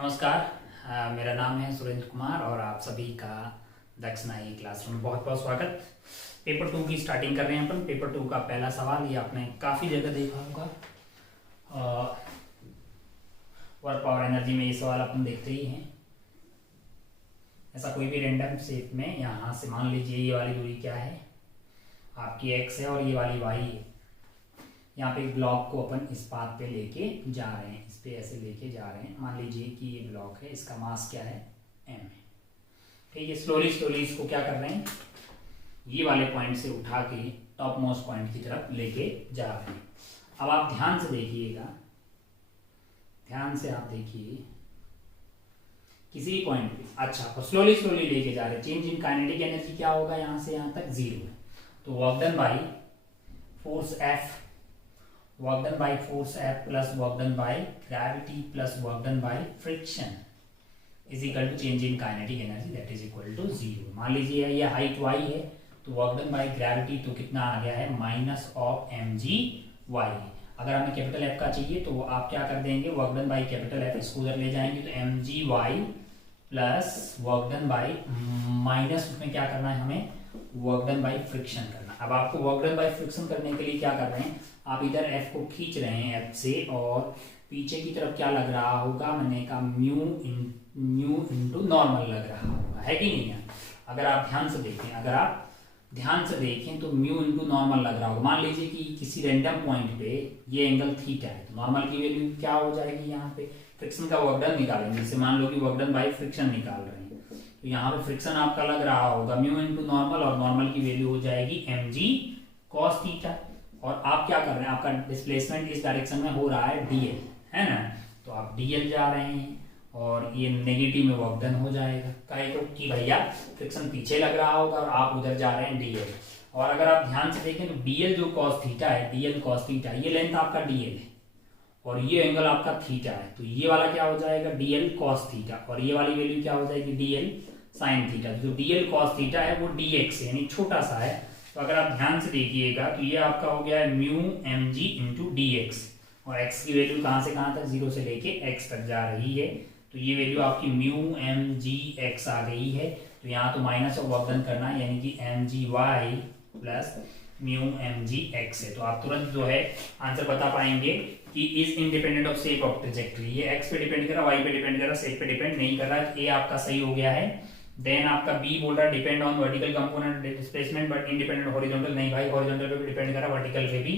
नमस्कार। मेरा नाम है सुरेंद्र कुमार और आप सभी का दक्षिणा ई क्लासरूम में बहुत बहुत स्वागत। पेपर 2 की स्टार्टिंग कर रहे हैं अपन। पेपर 2 का पहला सवाल ये आपने काफ़ी जगह देखा होगा। वर्क पावर एनर्जी में ये सवाल अपन देखते ही हैं। ऐसा कोई भी रैंडम शेप में यहाँ से मान लीजिए ये वाली दूरी क्या है, आपकी x है और ये वाली y है। यहाँ पे ब्लॉक को अपन इस पाथ पे लेके जा रहे हैं, इस पे ऐसे लेके जा रहे हैं। मान लीजिए कि ये ब्लॉक है, इसका मास क्या है, m है। ठीक है, स्लोली स्लोली इसको क्या कर रहे हैं, ये वाले पॉइंट से उठा के टॉप मोस्ट पॉइंट की तरफ लेके जा रहे हैं। अब आप ध्यान से देखिएगा, ध्यान से आप देखिए किसी भी पॉइंट पे। अच्छा, और स्लोली स्लोली लेके जा रहे हैं। चेंज इन काइनेटिक एनर्जी क्या होगा, यहाँ से यहाँ तक 0 है। तो work done by force F, work done by force F plus work done by gravity plus work done by friction is equal to change in kinetic energy that is equal to 0। मान लीजिए ये height y है, तो work done by gravity तो कितना आ गया है, minus of mgy। अगर हमें कैपिटल F का चाहिए तो आप क्या कर देंगे, work done by capital F, इसको उधर ले जाएंगे तो mgy plus work done by minus उसमें क्या करना है हमें, वर्क डन बाई फ्रिक्शन करना। अब आपको वर्क डन बाई फ्रिक्शन करने के लिए क्या कर रहे हैं, आप इधर F को खींच रहे हैं F से, और पीछे की तरफ क्या लग रहा होगा, मैंने कहा म्यू इंटू नॉर्मल लग रहा होगा, है कि नहीं है। अगर आप ध्यान से देखें, अगर आप ध्यान से देखें तो म्यू इंटू नॉर्मल लग रहा होगा। मान लीजिए कि किसी रैंडम पॉइंट पे ये एंगल थीटा है, तो नॉर्मल की वैल्यू क्या हो जाएगी, यहाँ पे फ्रिक्शन का वर्क डन निकालेंगे। जैसे मान लो कि वर्क डन बाई फ्रिक्शन निकाल रहे हैं, तो यहाँ पे फ्रिक्शन आपका लग रहा होगा म्यू इंटू नॉर्मल, और नॉर्मल की वैल्यू हो जाएगी mg cos थीटा। और आप क्या कर रहे हैं, आपका डिस्प्लेसमेंट इस डायरेक्शन में हो रहा है dl, है ना। तो आप dl जा रहे हैं और ये नेगेटिव में वर्क डन हो जाएगा, काहे को कि भैया फ्रिक्शन पीछे लग रहा होगा और आप उधर जा रहे हैं dl। और अगर आप ध्यान से देखें तो dl जो cos थीटा है, dl cos थीटा, ये लेंथ आपका dl है और ये एंगल आपका थीटा है, तो ये वाला क्या हो जाएगा, dl cos थीटा, और ये वाली वैल्यू क्या हो जाएगी, dl sin थीटा। जो dl cos थीटा है वो dx है, यानी छोटा सा है। तो अगर आप ध्यान से देखिएगा तो ये आपका हो गया है म्यू mg इंटू dx, और x की वैल्यू कहाँ से कहाँ तक, 0 से लेके x तक जा रही है। तो ये वैल्यू आपकी म्यू mg x आ गई है। तो यहाँ तो माइनस ऑफ वर्क डन करना है, यानी कि mgy plus mu mg x है। तो आप तुरंत जो है आंसर बता पाएंगे कि is independent of shape of trajectory. ये x पे डिपेंड कर रहा है, y पे डिपेंड कर रहा है, शेप पे डिपेंड नहीं कर रहा है। ए आपका सही हो गया है। देन आपका बी बोल रहा है depend on vertical component displacement but independent horizontal. नहीं भाई, हॉरिजॉन्टल पे भी डिपेंड कर रहा है, वर्टिकल पे भी।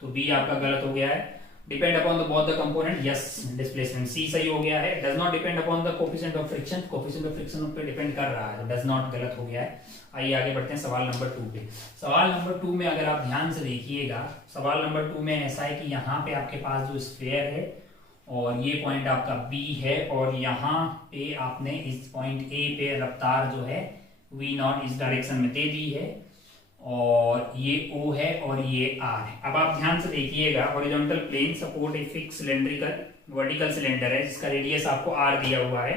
तो बी आपका गलत हो गया है। Depend upon the both the component, yes displacement, C सही हो गया है। Does not depend upon the coefficient of friction, coefficient of friction पे डिपेंड कर रहा है, डज नॉट गलत हो गया है। आइए आगे बढ़ते हैं सवाल नंबर 2 पे। सवाल नंबर 2 में अगर आप ध्यान से देखिएगा, सवाल नंबर 2 में ऐसा है कि यहाँ पे आपके पास जो स्फीयर है और ये पॉइंट आपका B है, और यहाँ पे आपने इस पॉइंट A पे रफ्तार जो है v0 इस डायरेक्शन में दे दी है, और ये O है और ये R है। अब आप ध्यान से देखिएगा, horizontal plane support a fix cylindrical vertical cylinder है जिसका रेडियस आपको R दिया हुआ है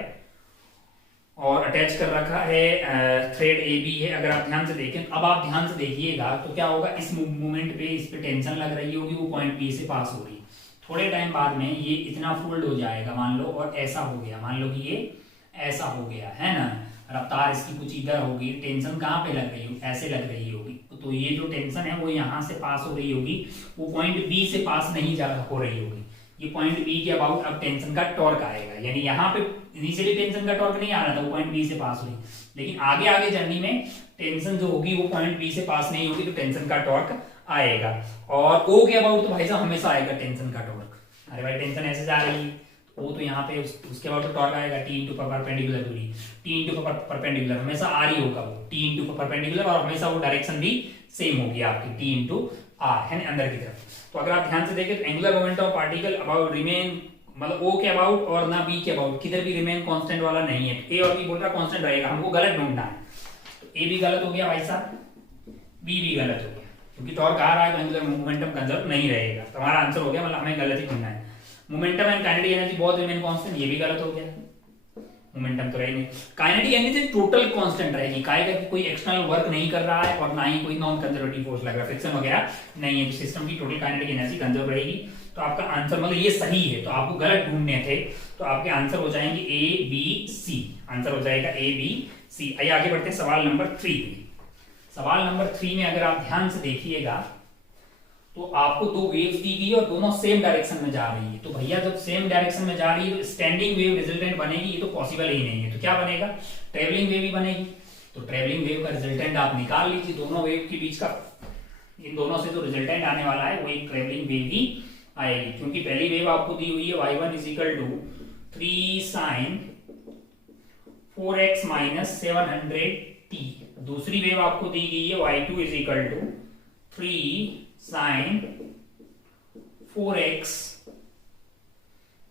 और अटैच कर रखा है थ्रेड AB है। अगर आप ध्यान से देखें, अब आप ध्यान से देखिएगा तो क्या होगा, इस मूवमेंट पे इस पे टेंशन लग रही होगी, वो पॉइंट B से पास हो रही है। थोड़े टाइम बाद में ये इतना फोल्ड हो जाएगा मान लो, और ऐसा हो गया, मान लो कि ये ऐसा हो गया है ना, रफ्तार इसकी कुछ इधर होगी, टेंशन कहाँ पे लग रही होगी, ऐसे लग रही होगी। तो ये जो टेंशन है वो यहाँ से पास हो रही होगी, वो पॉइंट बी से पास नहीं जा हो रही होगी। ये पॉइंट बी के अबाउट अब टेंशन का टॉर्क आएगा, यानी यहाँ पे इनिशियली टेंशन का टॉर्क नहीं आ रहा था, वो पॉइंट बी से पास हुई, लेकिन आगे आगे जर्नी में टेंशन जो होगी वो पॉइंट बी से पास नहीं होगी, तो टेंशन का टॉर्क आएगा। और ओ के अबाउट तो भाई साहब हमेशा आएगा टेंशन का टॉर्क। अरे भाई टेंशन ऐसे जा रही है, वो तो यहाँ पे उसके बाद तो टॉर्क आएगा टी इंटू परपेंडिकुलर दूरी, टी इंटू परपेंडिकुलर हमेशा आर ही होगा, वो टी इंटू परपेंडिकुलर, और हमेशा वो डायरेक्शन भी सेम होगी आपकी, टी इंटू आर है ना, अंदर की तरफ। तो अगर आप ध्यान से देखें तो angular moment of particle about remain, मतलब ओ के अबाउट और ना बी के अबाउट, किधर भी रिमेन कांस्टेंट वाला नहीं है। ए और बी बोल रहा कांस्टेंट रहेगा, हमको गलत ढूंढना है। तो ए भी गलत हो गया भाई साहब, बी भी गलत हो गया, क्योंकि टॉर्क आ रहा है तो एंगुलर मोमेंटम कंजर्व नहीं रहेगा। तो हमारा आंसर हो गया, मतलब हमें गलत ही ढूंढना है। Momentum and kinetic energy both remain constant, ये भी गलत हो गया, मोमेंटम तो रहेगी। काइनेटिक एनर्जी टोटल कांस्टेंट रहेगी, काहे का कोई एक्सटर्नल वर्क नहीं कर रहा है और ना ही कोई नॉन कंजर्वेटिव फोर्स लग रहा है, फ्रिक्शन वगैरह नहीं है, सिस्टम की टोटल काइनेटिक एनर्जी कंजर्व रहेगी। तो आपका आंसर मतलब ये सही है, तो आपको गलत ढूंढने थे, तो आपके आंसर हो जाएंगे ए बी सी, आंसर हो जाएगा ए बी सी। आइए आगे बढ़ते हैं सवाल नंबर 3 में। सवाल नंबर 3 में अगर आप ध्यान से देखिएगा तो आपको दो वेव्स दी गई और दोनों सेम डायरेक्शन में जा रही है। तो भैया जब सेम डायरेक्शन में जा रही है तो स्टैंडिंग वेव रिजल्टेंट बनेगी, ये तो पॉसिबल ही नहीं है। तो क्या बनेगा, ट्रेवलिंग वेव ही बनेगी। तो ट्रेवलिंग वेव का रिजल्टेंट आप निकाल लीजिए, दोनों वेव के बीच का, इन दोनों से जो रिजल्टेंट आने वाला है वो एक ट्रेवलिंग वेव ही आएगी, क्योंकि पहली वेव आपको दी हुई है y1 is equal to 3 sin 4x minus 700t, दूसरी वेव आपको दी गई है y2 is equal to 3 sin 4x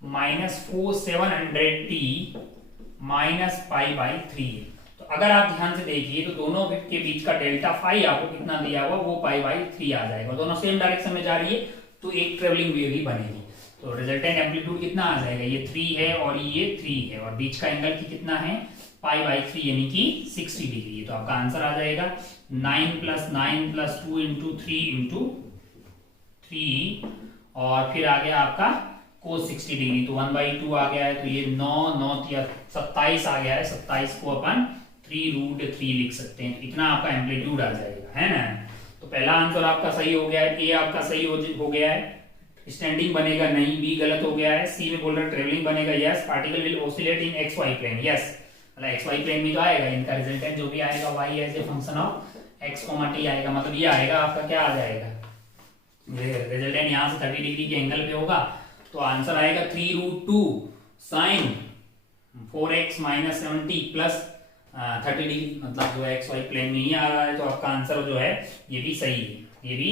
minus 700t minus pi by 3। तो अगर आप ध्यान से देखिए तो दोनों के बीच का डेल्टा फाई आपको कितना दिया हुआ, वो पाई बाई 3 आ जाएगा। दोनों सेम डायरेक्शन में जा रही है तो एक ट्रेवलिंग वेव ही बनेगी। तो रिजल्टेंट एम्पलीट्यूड कितना आ जाएगा, ये 3 है और ये 3 है, और बीच का एंगल की कितना है, पाई बाई 3 यानी कि 60 डिग्री। तो आपका आंसर आ जाएगा 9 + 9 + 2 × 3 × 3, और फिर आ गया आपका cos 60 डिग्री, तो 1/2 आ गया है। तो ये 9 9 27 आ गया है, 27 को अपन 3√3 लिख सकते हैं। तो इतना आपका एम्पलीट्यूड आ जाएगा, है ना। तो पहला आंसर आपका सही हो गया है, ए आपका सही हो गया है, स्टैंडिंग बनेगा नहीं, बी गलत हो गया है, सी में बोल रहा ट्रेवलिंग बनेगा, yes, particle will oscillate in X Y plane, yes, मतलब एक्स वाई प्लेन में जो आएगा इनका रिजल्टेंट जो भी आएगा Y as a function of X, T आएगा, मतलब ये आएगा आपका क्या आ जाएगा, रिजल्टेंट यहाँ से 30 डिग्री के एंगल पे होगा। तो आंसर आएगा 3√2 sin 4x minus 70 plus 30 degree, मतलब जो एक्स वाई प्लेन में ही आ रहा है। तो आपका आंसर जो है ये भी सही है, ये भी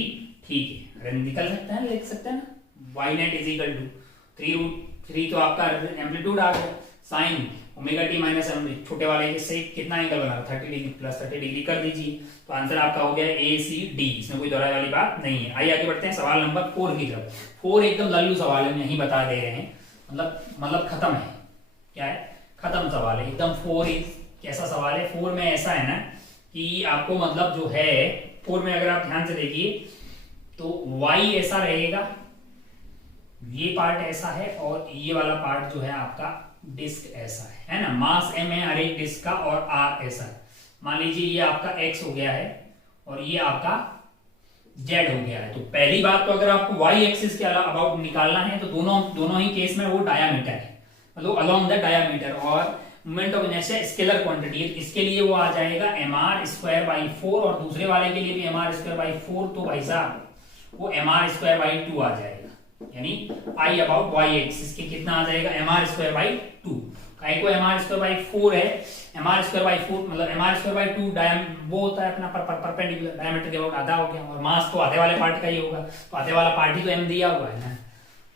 ठीक है, अरे निकल सकता है, लिख सकते हैं ना, y नेट इजिकल टू 3√3, तो आपका एम्पलीट्यूड आ गया, साइन ओमेगा टी माइनस 70, छोटे वाले के से कितना एंगल बना, 30 डिग्री प्लस 30 डिग्री कर दीजिए। तो आंसर आपका हो गया ए सी डी, इसमें कोई दोहराई वाली बात नहीं है। आइए आगे बढ़ते हैं सवाल नंबर 4 की तरफ। 4 एकदम लल्लू सवाल है, यही बता दे रहे हैं, मतलब खत्म है, क्या है, खत्म सवाल है एकदम। 4 कैसा सवाल है, 4 में ऐसा है ना कि आपको मतलब जो है 4 में अगर आप ध्यान से देखिए तो y ऐसा रहेगा, ये पार्ट ऐसा है, और ये वाला पार्ट जो है आपका डिस्क ऐसा है ना, मास m है हर एक डिस्क का, और r ऐसा है। मान लीजिए ये आपका x हो गया है और ये आपका z हो गया है। तो पहली बात तो अगर आपको y एक्सिस के अबाउट निकालना है तो दोनों ही केस में वो डायामीटर है, मतलब अलोंग द डायामीटर, और moment of inertia scalar quantity है, इसके लिए वो आ जाएगा mr²/4, और दूसरे वाले के लिए भी mr²/4, तो भाई साहब वो mr²/2 आ जाएगा, यानी I अबाउट y एक्सिस के कितना आ जाएगा, mr²/2। काहे को mr²/4 है, mr²/4 मतलब mr²/2 वो होता है अपना परपेंडिकुलर डायमीटर के अबाउट आधा हो गया, और मास तो आधे वाले पार्ट का ही होगा, तो आधे वाला पार्ट ही तो m दिया हुआ है ना,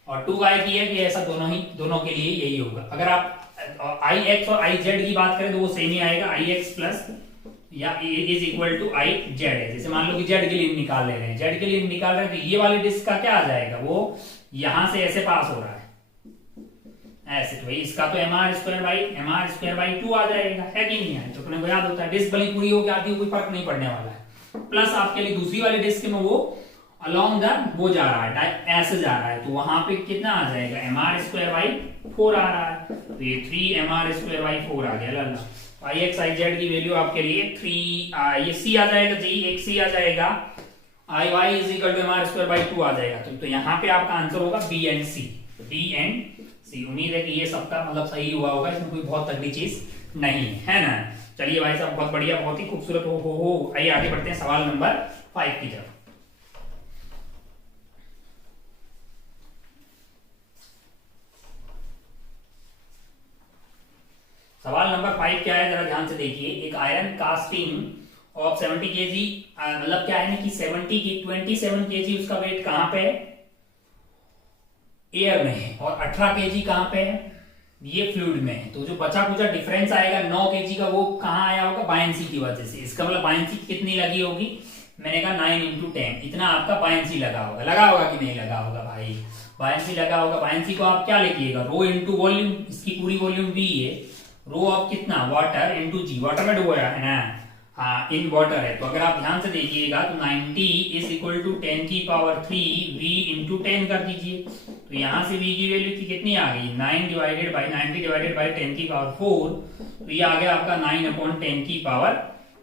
और 2 काय की है कि ऐसा दोनों के लिए यही होगा। अगर आप Ix और Iz की बात करें तो वो सेम ही आएगा, Ix प्लस या is equal to I Z है। जैसे मान लो कि जेड के लिए निकाल ले रहे हैं, जेड के लिए निकाल रहे हैं, तो ये वाले डिस्क का क्या आ जाएगा, वो यहां से ऐसे पास हो रहा है ऐसे, तो भाई इसका तो mr²/2 आ जाएगा, है कि नहीं है। तो अपने को याद होता है डिस्क भले पूरी हो आती है, कोई फर्क नहीं पड़ने वाला है। प्लस आपके लिए दूसरी वाली डिस्क में वो अलोंग द वो जा रहा है, ऐसे जा रहा है, तो वहां पे कितना आ जाएगा, mr²/4 आ रहा है, तो ये 3mr²/4 आ गया। लल्ला Ix Iz की वैल्यू आपके लिए 3 ये c आ जाएगा, जी एक c आ जाएगा, Iy is equal to mr²/2 आ जाएगा। तो यहाँ पे आपका आंसर होगा बी एंड सी। उम्मीद है कि ये सबका मतलब सही हुआ होगा, इसमें कोई बहुत तगड़ी चीज नहीं है ना। चलिए भाई साहब बहुत बढ़िया, बहुत ही खूबसूरत हो। आइए आगे बढ़ते हैं सवाल नंबर 5 की तरफ। सवाल नंबर 5 क्या है, जरा ध्यान से देखिए। एक आयरन कास्टिंग ऑफ 70 kg, मतलब क्या है ना कि 27 kg उसका वेट कहां पे है, एयर में है, और 18 kg कहां पे है, ये फ्लूइड में है। तो जो बचा कुछ डिफरेंस आएगा 9 kg का, वो कहां आया होगा, बायंसी की वजह से। इसका मतलब बायंसी कितनी लगी होगी, मैंने कहा 9 × 10, इतना आपका बायंसी लगा होगा कि नहीं लगा होगा भाई, बायंसी लगा होगा। बायंसी को आप क्या लिखिएगा, रो इंटू वॉल्यूम, इसकी पूरी वॉल्यूम V है, रो ऑफ कितना, वाटर इंटू जी, वाटर में डुबोया है ना, हाँ इन्वर्टर है। तो अगर आप ध्यान से देखिएगा तो 90 इज इक्वल टू 10 की पावर 3 v इंटू 10 कर दीजिए। तो यहाँ से v की वैल्यू कितनी आ गई 9 डिवाइडेड बाई 90 डिवाइडेड बाई 10 की पावर 4। तो ये आ गया आपका 9 अपॉन 10 की पावर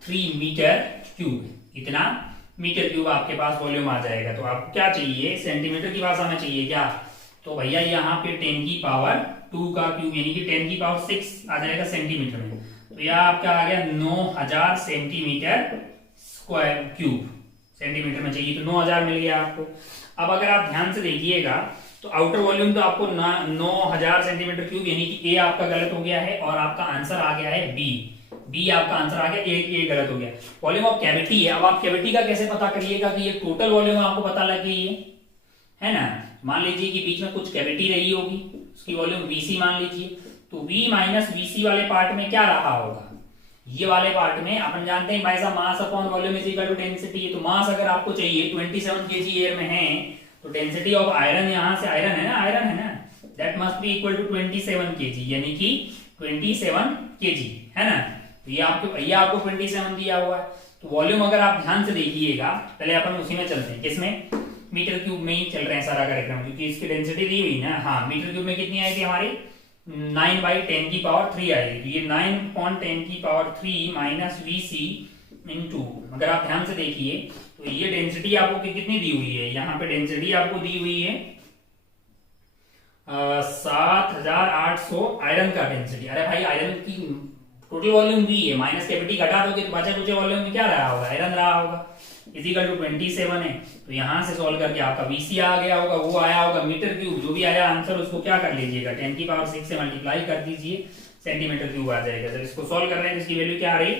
3 मीटर क्यूब। इतना मीटर क्यूब आपके पास वॉल्यूम आ जाएगा। तो आपको क्या चाहिए, सेंटीमीटर की भाषा में चाहिए क्या, तो भैया यहाँ पे 10 की पावर 2 का क्यूब यानी कि 10 की पावर 6 आ जाएगा सेंटीमीटर में। तो यह आपका आ गया 9000 सेंटीमीटर स्क्वायर क्यूब। सेंटीमीटर में चाहिए तो 9000 मिल गया आपको। अब अगर आप ध्यान से देखिएगा तो आउटर वॉल्यूम तो आपको 9000 सेंटीमीटर क्यूब यानी कि ए आपका गलत हो गया है और आपका आंसर आ गया है बी आपका आंसर आ गया, ए गलत हो गया। वॉल्यूम ऑफ कैविटी है। अब आप कैविटी का कैसे पता करिएगा कि ये टोटल वॉल्यूम आपको पता लग गई है ना। मान लीजिए कि बीच में कुछ कैविटी रही होगी, उसकी वॉल्यूम वीसी मान लीजिए। तो V माइनस वीसी वाले पार्ट में क्या रहा होगा, ये वाले पार्ट में अपन जानते हैं भाई साहब mass upon volume is equal to density है। तो मास अगर आपको चाहिए 27 kg एयर में है तो डेंसिटी ऑफ आयरन, यहां से आयरन है ना, that must be equal to 27 kg यानी कि 27 kg है ना। तो ये आपको 27 दिया हुआ है। तो वॉल्यूम अगर आप ध्यान से देखिएगा, पहले अपन उसी में चलते हैं, किसमें, मीटर क्यूब में ही चल रहे हैं सारा कार्यक्रम क्योंकि इसकी डेंसिटी दी हुई ना। हाँ मीटर क्यूब में कितनी आएगी हमारी 9 बाई 10 की पावर 3 आएगी। तो ये 9/10 की पावर 3 माइनस वीसी इंटू, अगर आप ध्यान से देखिए तो ये डेंसिटी आपको कितनी दी हुई है, यहाँ पे डेंसिटी आपको दी हुई है 7800 आयरन का डेंसिटी। अरे भाई आयरन की टोटल वॉल्यूम भी है, माइनस कैविटी घटा दोगे तो बचा कुछ वॉल्यूम में क्या रहा होगा, आयरन रहा होगा। इजिकल टू 27 है। तो यहां से सॉल्व करके आपका वीसी आ गया होगा, वो आया होगा मीटर क्यूब, जो भी आया आंसर उसको क्या कर लीजिएगा 10 की पावर 6 से मल्टीप्लाई कर दीजिए, सेंटीमीटर क्यूब आ जाएगा। जब इसको सॉल्व कर रहे हैं इसकी वैल्यू क्या आ रही है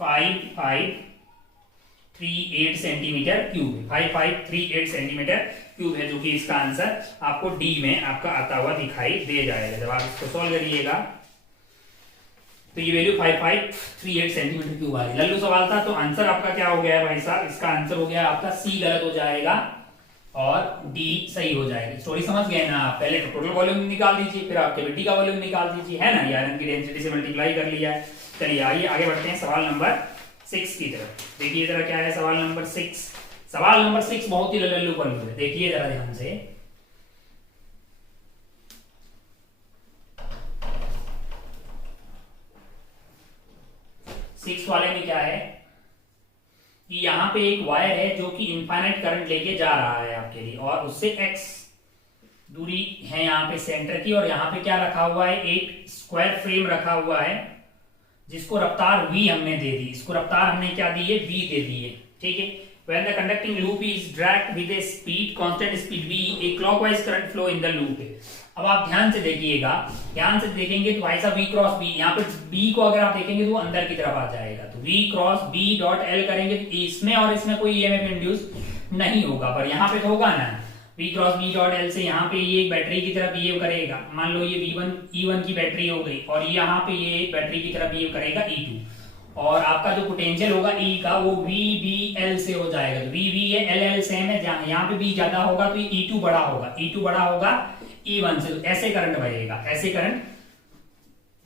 5538 सेंटीमीटर क्यूब है, 5538 सेंटीमीटर क्यूब है, जो कि इसका आंसर आपको डी में आपका आता हुआ दिखाई दे जाएगा। जब आप इसको सॉल्व करिएगा तो ये वैल्यू 5538 सेंटीमीटर क्यूब आ रही। लल्लू सवाल था तो आंसर आपका क्या हो गया है भाई साहब, इसका आंसर हो गया आपका सी गलत हो जाएगा और डी सही हो जाएगा। स्टोरी समझ गए ना आप, पहले टोटल वॉल्यूम निकाल दीजिए फिर आप कैविटी का वॉल्यूम निकाल दीजिए, है ना, आयरन की डेंसिटी से मल्टीप्लाई कर लिया है। चलिए आइए आगे बढ़ते हैं सवाल नंबर 6 की तरफ। देखिए जरा क्या है सवाल नंबर 6। सवाल नंबर 6 बहुत ही लल्लू पल्लू है, देखिए जरा ध्यान से। 6 वाले में क्या है कि यहाँ पे एक वायर है जो कि इनफाइनाइट करंट लेके जा रहा है आपके लिए, और उससे x दूरी है यहाँ पे सेंटर की, और यहाँ पे क्या रखा हुआ है, एक स्क्वायर फ्रेम रखा हुआ है जिसको रफ्तार v हमने दे दी। इसको रफ्तार हमने क्या दी है, v दे दी है, ठीक है। When the conducting loop is dragged with a speed constant speed v, a clockwise current flow in the loop है। अब आप ध्यान से देखिएगा, ध्यान से देखेंगे तो भाई साहब v क्रॉस b, यहाँ पे b को अगर आप देखेंगे तो वो अंदर की तरफ आ जाएगा। तो v cross b dot l करेंगे तो इसमें और इसमें कोई ईएमएफ इंड्यूस नहीं होगा, पर यहाँ पे तो होगा ना। v cross b dot l से यहाँ पे ये एक बैटरी की तरफ बिहेव करेगा, मान लो ये v1 E1 की बैटरी हो गई, और यहाँ पे ये एक बैटरी की तरफ बिहेव करेगा E2, और आपका जो पोटेंशियल होगा E का वो VBL से हो जाएगा। तो VB है LL सेम है, यहाँ पे B ज्यादा होगा तो E2 बड़ा होगा, E2 बड़ा होगा E1 से। तो ऐसे करंट बहेगा, ऐसे करंट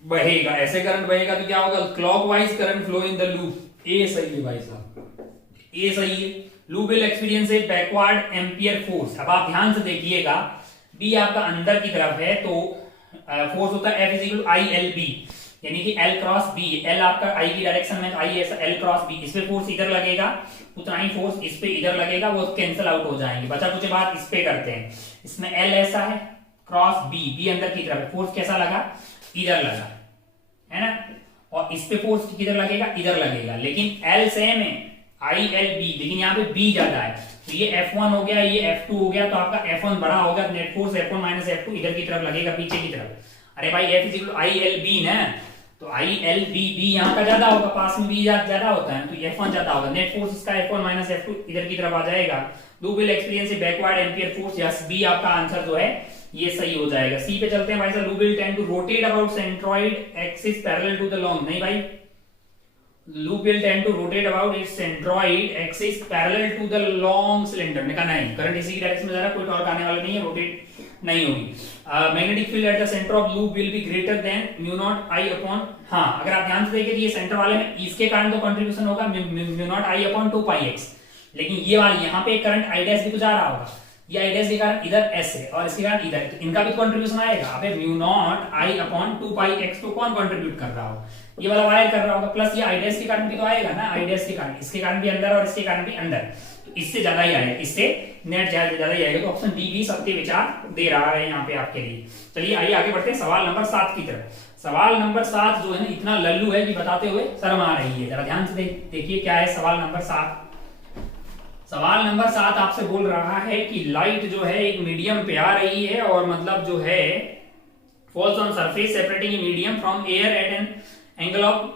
बहेगा, ऐसे करंट बहेगा तो क्या होगा, clockwise current flow in the loop. A सही है भाई साहब, ए सही है। Loop will experience a backward ampere force. अब आप ध्यान से देखिएगा, B आपका अंदर की तरफ है तो फोर्स होता है F इक्वल टू ILB, यानी कि L क्रॉस B। L आपका I की डायरेक्शन में, I ऐसा L क्रॉस B, इस पे फोर्स इधर लगेगा उतना ही फोर्स इस पे इधर लगेगा, वो कैंसिल आउट हो जाएंगे। बचा कुछ बात इस पे करते हैं, इसमें L ऐसा है क्रॉस B, B अंदर की तरफ, फोर्स कैसा लगा, इधर लगा, है ना, और इस पे फोर्स किधर लगेगा, इधर लगेगा, लेकिन L सेम है ILB, लेकिन यहाँ पे B ज्यादा है। तो ये F1 हो गया, ये F2 हो गया, तो आपका F1 बड़ा होगा, net force F1 minus F2 इधर की तरफ लगेगा, पीछे की तरफ। अरे भाई F इक्वल टू ILB ना, तो ILB B यहाँ का ज्यादा होगा, पास में B ज्यादा होता है, तो F1 ज्यादा होगा, नेट फोर्स इसका F1 माइनस F2 इधर की तरफ आ जाएगा। Loop will experience a backward ampere force, yes B आपका आंसर जो है ये सही हो जाएगा। सी पे चलते हैं भाई साहब। Loop will tend to rotate about centroid axis parallel to the long, नहीं भाई, loop will tend to rotate about its centroid axis parallel to the long cylinder, ने कहा नहीं, करंट इसी की डायरेक्शन में जा रहा है, कोई टॉर्क आने वाला नहीं है, रोटेट नहीं होगी। Magnetic field at the centre of loop will be greater than mu not I upon, हाँ अगर आप ध्यान से देखें ये सेंटर वाले में इसके कारण तो कंट्रीब्यूशन होगा mu not I upon 2 pi x, लेकिन ये वाले यहाँ पे करंट आई डैश भी तो जा रहा होगा, ये आई डैश के कारण इधर एस है और इसके कारण इधर, तो इनका भी कंट्रीब्यूशन आएगा। अबे mu not I upon 2 pi x को कौन कंट्रीब्यूट कर रहा होगा, ये वाला वायर कर रहा होगा, प्लस ये आई डैश के कारण भी तो आएगा ना, आई डैश के कारण, इसके कारण भी अंदर और इसके कारण भी अंदर, तो इससे ज्यादा ही आएगा, इससे नेट ज्यादा ही आएगा। तो ऑप्शन डी भी सत्य विचार दे रहा है यहाँ पे आपके लिए। चलिए आइए आगे बढ़ते हैं सवाल नंबर 7 की तरफ। सवाल नंबर 7 जो है ना इतना लल्लू है कि बताते हुए शर्म आ रही है, जरा ध्यान से देखिए क्या है सवाल नंबर 7। सवाल नंबर 7 आपसे बोल रहा है कि लाइट जो है एक मीडियम पे आ रही है और मतलब जो है falls on surface separating a medium from air at an angle of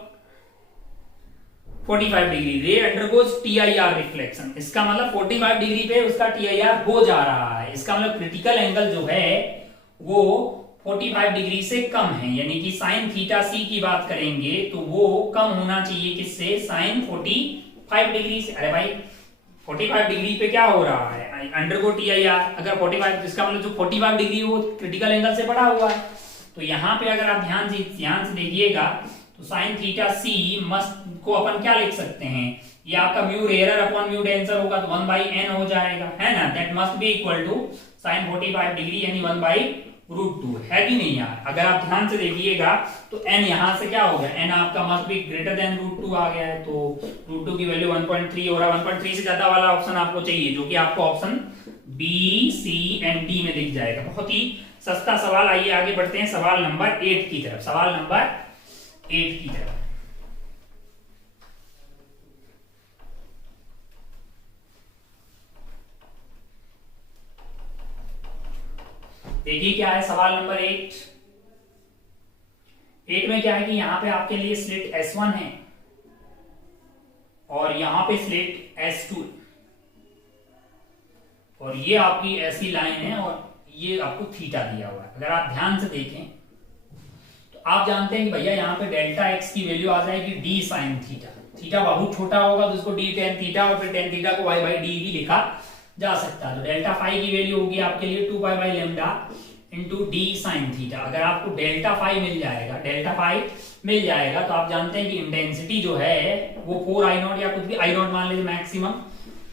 45 degree, रे अंडरगोज TIR रिफ्लेक्शन। इसका मतलब 45 डिग्री पे उसका TIR हो जा रहा है, इसका मतलब क्रिटिकल एंगल जो है वो 45 डिग्री से कम है, यानी कि साइन थीटा सी की बात करेंगे तो वो कम होना चाहिए किससे, साइन 45 डिग्री से। अरे भाई 45 डिग्री पे क्या हो रहा है, अंडरगो TIR, अगर 45, इसका मतलब जो 45 डिग्री वो क्रिटिकल एंगल से बढ़ा हुआ है, तो यहाँ पे अगर आप ध्यान से देखिएगा तो साइन थीटा सी मस्ट को अपन क्या लिख सकते हैं, ये आपका mu rarer upon mu denser होगा तो 1/n हो जाएगा, है ना, that must be equal to sine 45 degree यानी 1/√2, है कि नहीं यार। अगर आप ध्यान से देखिएगा तो n यहां से क्या हो गया, n आपका मस्ट बी ग्रेटर देन √2 आ गया है, तो √2 की वैल्यू 1.3 हो रहा है, 1.3 से ज्यादा वाला ऑप्शन आपको चाहिए जो कि आपको option B, C and D में दिख जाएगा। बहुत ही सस्ता सवाल। आइए आगे बढ़ते हैं सवाल नंबर 8 की तरफ। सवाल नंबर 8 की तरफ देखिए क्या है सवाल नंबर 8। 8 में क्या है कि यहां पे आपके लिए स्लिट S1 है और यहां पे स्लिट S2 और ये आपकी ऐसी लाइन है और ये आपको थीटा दिया हुआ है। अगर आप ध्यान से देखें तो आप जानते हैं कि भैया यहाँ पे डेल्टा एक्स की वैल्यू आ जाएगी डी साइन थीटा, थीटा बहुत छोटा होगा तो इसको डी टेन थीटा और फिर टेन थीटा को वाई बाई डी भी लिखा जा सकता है। तो डेल्टा फाई की वैल्यू होगी आपके लिए 2 pi by lambda into D sine theta. अगर आपको डेल्टा फाई मिल जाएगा तो आप जानते हैं कि इंटेंसिटी जो है वो 4 आई नॉट या कुछ भी आई नॉट मान लीजिए maximum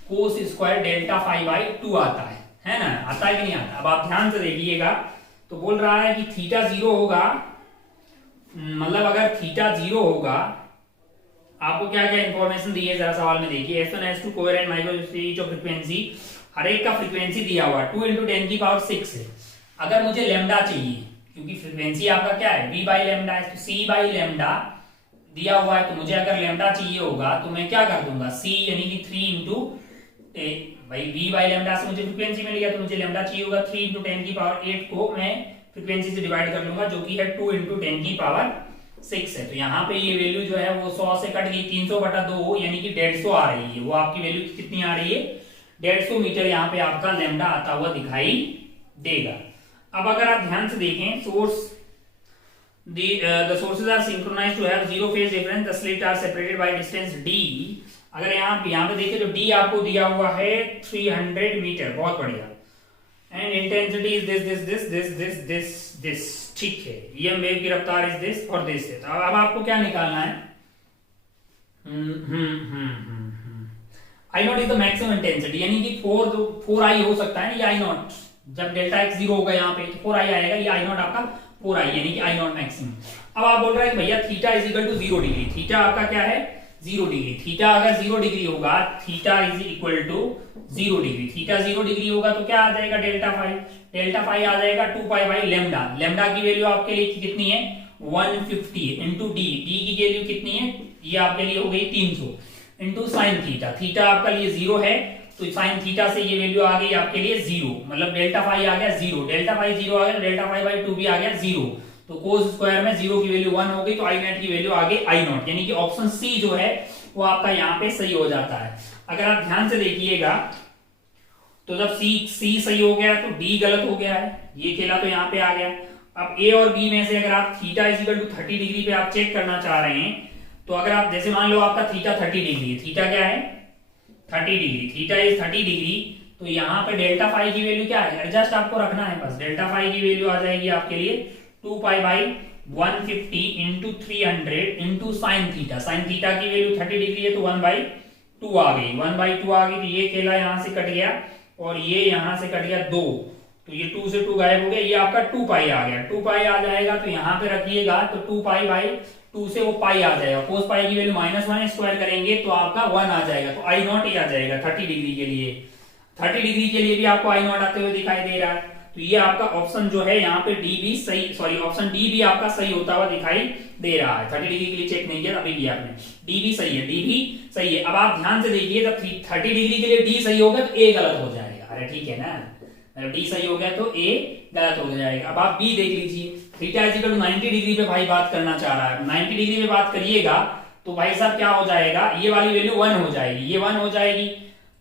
cos square delta phi by 2 आता है ना, आता है कि नहीं आता। अब आप ध्यान से देखिएगा तो बोल रहा है कि थीटा 0 होगा, मतलब अगर थीटा 0 होगा आपको क्या क्या इंफॉर्मेशन दी है जरा सवाल में देखिए। S1 S2 कोहेरेंट माइक्रोस्ट्रिच ऑफ फ्रीक्वेंसी, हर एक का फ्रीक्वेंसी दिया हुआ 2 × 10⁶ है। अगर मुझे लेमडा चाहिए क्योंकि फ्रीक्वेंसी आपका क्या है v बाई लेमडा है, तो c बाई लेमडा दिया हुआ है, तो मुझे अगर लेमडा चाहिए होगा तो मैं क्या कर दूंगा c यानी कि 3 × भाई v बाई लेमडा से मुझे फ्रीक्वेंसी मिल गया तो मुझे लेमडा चाहिए होगा 3 × 10⁸ को मैं फ्रीक्वेंसी से डिवाइड कर लूंगा जो कि है 2 × 10⁶ है। तो यहाँ पे ये वैल्यू जो है वो 100 से कट गई, 300/2 यानी कि 150 आ रही है। वो आपकी वैल्यू कितनी आ रही है, 150 मीटर यहाँ पे आपका लेमडा आता हुआ दिखाई देगा। अब अगर आप ध्यान से देखें source the sources are synchronized to have zero phase difference, the slits are separated by distance d। अगर यहाँ पे देखिए तो d आपको दिया हुआ है 300 मीटर, बहुत बढ़िया, एंड इंटेंसिटी इज दिस, ठीक है, EM वेव की रफ्तार इज दिस और दिस है। तो अब आपको क्या निकालना है, I0 is the maximum intensity, यानी कि 4i हो सकता है, ये I0 जब डेल्टा x 0 होगा यहाँ पे तो 4i आएगा, ये I0 आपका 4i यानी कि I0 मैक्सिमम। अब आप बोल रहे हैं भैया theta is equal to 0 degree, theta आपका क्या है 0 डिग्री, थीटा अगर 0 डिग्री होगा, theta is equal to 0 degree, theta 0 degree होगा तो क्या आ जाएगा डेल्टा फाई आ जाएगा 2 पाई बाई लेमडा। लेमडा की वैल्यू आपके लिए कितनी है 150 इंटू डी की वैल्यू कितनी है, ये आपके लिए हो गई 300 इंटू साइन थीटा आपका लिए 0 है तो साइन थीटा से ये वैल्यू आ गई आपके लिए 0, मतलब डेल्टा फाई आ गया 0, डेल्टा फाई 0 आ गया, डेल्टा फाई बाई 2 भी आ गया 0, तो कोस स्क्वायर में 0 की वैल्यू 1 हो गई, तो आई नेट की वैल्यू आ गई I0, यानी कि ऑप्शन सी जो है वो आपका यहाँ पे सही हो जाता है। अगर आप ध्यान से देखिएगा तो जब सी सही हो गया तो डी गलत हो गया है, ये खेला तो यहाँ पे आ गया। अब ए और बी में से अगर आप theta is equal to 30 degree पे आप चेक करना चाह रहे हैं तो अगर आप जैसे मान लो आपका थीटा 30 डिग्री, थीटा क्या है 30 डिग्री, थीटा इज 30 डिग्री, तो यहाँ पे डेल्टा फाई की वैल्यू क्या है, एडजस्ट आपको रखना है बस। डेल्टा फाई की वैल्यू आ जाएगी आपके लिए 2 pi by 150 into 300 into sine theta. Sine theta की वैल्यू 30 डिग्री है तो 1/2 आ गई, 1/2 आ गई। तो ये केला यहाँ से कट गया और ये यहाँ से कट गया 2, तो ये 2 से 2 गायब हो गया, ये आपका 2 पाई आ गया। 2 पाई आ जाएगा तो यहाँ पे रखिएगा तो 2 पाई बाई 2 से वो पाई आ जाएगा, कोस पाई की वैल्यू -1 स्क्वायर करेंगे तो आपका 1 आ जाएगा, तो आई नॉट ही आ जाएगा 30 डिग्री के लिए। 30 डिग्री के लिए भी आपको आई नॉट आते हुए दिखाई दे रहा है। तो ये आपका ऑप्शन जो है यहाँ पे डी भी सही, सॉरी ऑप्शन डी भी आपका सही होता हुआ दिखाई दे रहा है। 30 डिग्री के लिए चेक नहीं किया अभी भी आपने, डी भी सही है, डी भी सही है। अब आप ध्यान से देखिए, जब 30 डिग्री के लिए डी सही होगा तो ए गलत हो जाएगा। अरे ठीक है ना, मतलब डी सही हो गया तो ए गलत हो जाएगा। अब आप बी देख लीजिए, theta is equal to 90 degree पे भाई बात करना चाह रहा है, 90 डिग्री पे बात करिएगा तो भाई साहब क्या हो जाएगा, ये वाली वैल्यू 1 हो जाएगी, ये 1 हो जाएगी।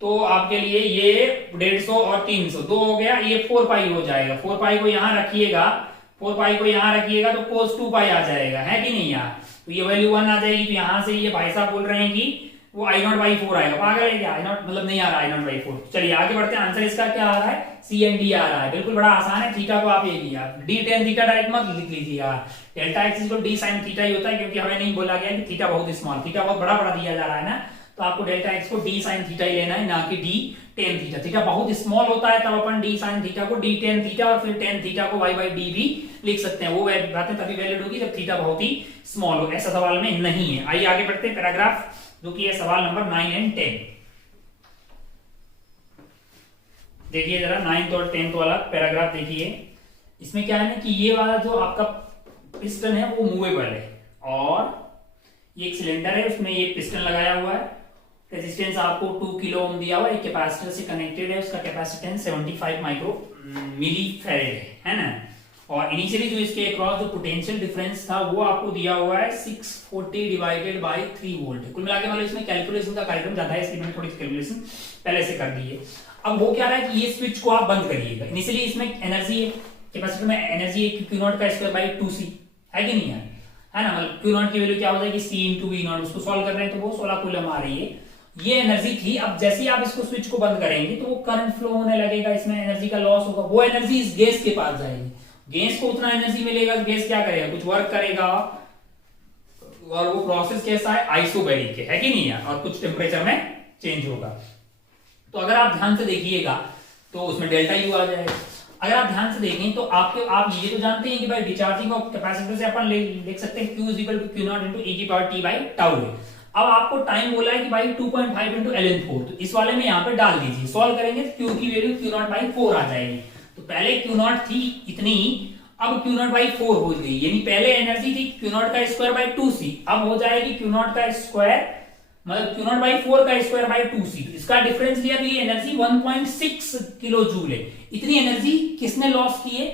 तो आपके लिए ये 150 और 300 2 हो गया, ये 4 पाई हो जाएगा। 4 पाई को यहाँ रखिएगा, 4 पाई को यहाँ रखिएगा तो कोस 2 पाई आ जाएगा, है कि नहीं यार। तो ये वैल्यू 1 आ जाएगी। तो यहाँ से ये भाई साहब बोल रहे हैं कि वो आई नॉट बाई 4 आएगा, पागल है क्या, आई नॉट मतलब नहीं आ रहा आई नॉट बाई 4। चलिए आगे बढ़ते हैं, आंसर इसका क्या आ रहा है, सी एंड डी आ रहा है। बिल्कुल बड़ा आसान है, थीटा को आप ये लिया डी टेन थीटा डायरेक्ट मत लिख लीजिए यार, delta X equal D sine theta ही होता है, क्योंकि हमें नहीं बोला गया कि थीटा बहुत स्मॉल, थीटा बहुत बड़ा बड़ा दिया जा रहा है ना, तो आपको डेल्टा एक्स को डी साइन थीटा ही लेना है, ना कि डी टेन थीटा। थीटा बहुत स्मॉल होता है तब अपन डी साइन थीटा को डी टेन थीटा और फिर टेन थीटा को वाई बाई डी भी लिख सकते हैं। वो बातें तभी वैलिड होगी जब थीटा बहुत ही स्मॉल हो, ऐसा सवाल में नहीं है। आइए आगे बढ़ते हैं, पैराग्राफ जो कि है सवाल नंबर 9 एंड 10। देखिए जरा 9th और 10th वाला पैराग्राफ देखिए। इसमें क्या है ना कि ये वाला जो आपका पिस्टन है वो मूवेबल है और ये एक सिलेंडर है, उसमें ये पिस्टन लगाया हुआ है। रेजिस्टेंस आपको 2 किलो ओम दिया हुआ है, एक कैपेसिटर से कनेक्टेड है, उसका कैपेसिटेंस 75 माइक्रो मिली फैरेड है ना। और इनिशियली जो इसके अक्रॉस जो पोटेंशियल डिफरेंस था वो आपको दिया हुआ है 640 डिवाइडेड बाय 3 वोल्ट। कुल मिलाकर मतलब इसमें कैलकुलेशन का कार्यक्रम ज्यादा है, इसलिए मैंने थोड़ी सी कैलकुलेशन पहले से कर दी है। अब वो क्या रहा है कि ये स्विच को आप बंद करिएगा। इनिशियली इसमें एनर्जी है, कैपेसिटर में एनर्जी है Q नॉट का स्क्वायर बाय 2C है कि नहीं है ना। मतलब Q नॉट की वैल्यू क्या हो जाएगी C इंटू V नॉट, उसको सॉल्व कर रहे हैं तो वो 16 कूलम आ रही है, ये एनर्जी थी। अब जैसे ही आप इसको स्विच को बंद करेंगे तो वो करंट फ्लो होने लगेगा, इसमें एनर्जी का लॉस होगा, वो एनर्जी इस गैस के पास जाएगी, गैस को उतना एनर्जी मिलेगा, गैस क्या करेगा, कुछ वर्क करेगा और वो प्रोसेस कैसा है, आइसोबैरिक है कि नहीं है, और कुछ टेम्परेचर में चेंज होगा। तो अगर आप ध्यान से देखिएगा तो उसमें डेल्टा यू आ जाएगा। अगर आप ध्यान से देखें तो आप ये तो जानते हैं कि भाई डिस्चार्जिंग ऑफ कैपेसिटर से अपन लिख सकते हैं Q equal to Q naught into e की पावर t बाई टाउ है। अब आपको टाइम बोला है कि भाई 2.5 इंटू ln4, तो इस वाले में यहाँ पे डाल दीजिए, सॉल्व करेंगे तो Q की वैल्यू Q नॉट बाई 4 आ जाएगी। तो पहले Q नॉट थी इतनी, अब Q नॉट बाई 4 हो गई, यानी पहले एनर्जी थी Q नॉट का स्क्वायर बाई 2C, अब हो जाएगी Q नॉट का स्क्वायर मतलब Q नॉट बाई 4 का स्क्वायर बाई 2C। तो इसका डिफरेंस लिया तो ये एनर्जी 1.6 किलो जूल है। इतनी एनर्जी किसने लॉस की है,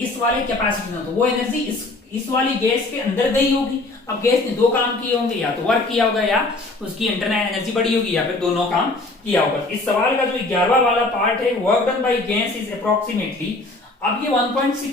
इस वाले कैपेसिटर ने, तो वो एनर्जी इस वाली गैस के अंदर गई होगी। अब गैस ने 2 काम किए होंगे, या तो वर्क किया होगा या उसकी इंटरनल एनर्जी बढ़ी होगी, या फिर दोनों काम किया होगा। इस सवाल का जो 11वां वाला पार्ट है, work done by gas is approximately, अब ये 1.6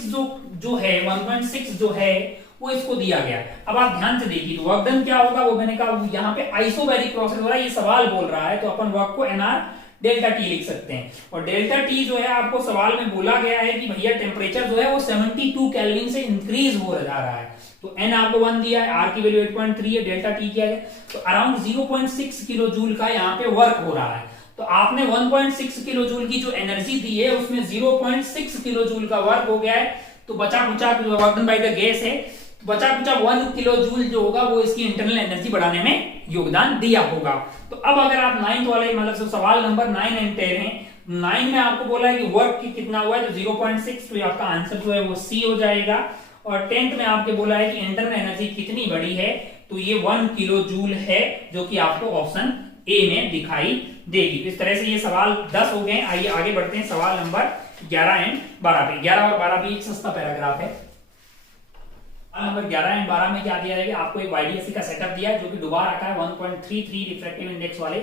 जो है 1.6 जो है वो इसको दिया गया। अब आप ध्यान से देखिए तो वर्क डन क्या होगा, वो मैंने कहा यहाँ पे आइसोबैरिक प्रोसेस हो रहा है, ये सवाल बोल रहा है, तो अपन वर्क को nr डेल्टा टी लिख सकते हैं। और डेल्टा टी जो है आपको सवाल में बोला गया है कि भैया टेम्परेचर जो है वो 72 केल्विन से इंक्रीज हो जा रहा है, तो n आपको 1 दिया है, r की वैल्यू 8.3 है, डेल्टा टी किया है, तो अराउंड 0.6 किलो जूल का यहाँ पे वर्क हो रहा है। तो आपने 1.6 किलो जूल की जो एनर्जी दी है उसमें 0.6 किलो जूल का वर्क हो गया है, तो बचा कुचा जो work done by the gas है, बचा कुचा 1 किलो जूल जो होगा वो इसकी इंटरनल एनर्जी बढ़ाने में योगदान दिया होगा। तो अब अगर आप 9th वाले मतलब सवाल नंबर 9 एंड 10 है, 9 में आपको बोला है कि वर्क कितना हुआ है, तो 0.6, तो आपका आंसर जो है वो सी हो जाएगा। और 10th में आपके बोला है कि इंटरनल एनर्जी कितनी बड़ी है, तो ये 1 किलो जूल है, जो कि आपको ऑप्शन ए में दिखाई देगी। इस तरह से ये सवाल 10 हो गए। आइए आगे बढ़ते हैं सवाल नंबर 11 एंड 12 पे। 11 और 12 भी एक सस्ता पैराग्राफ है। नंबर 11 एंड 12 में क्या दिया है कि आपको एक YDSC का सेटअप दिया है जो कि डुबा रखा है 1.33 रिफ्रैक्टिव इंडेक्स वाले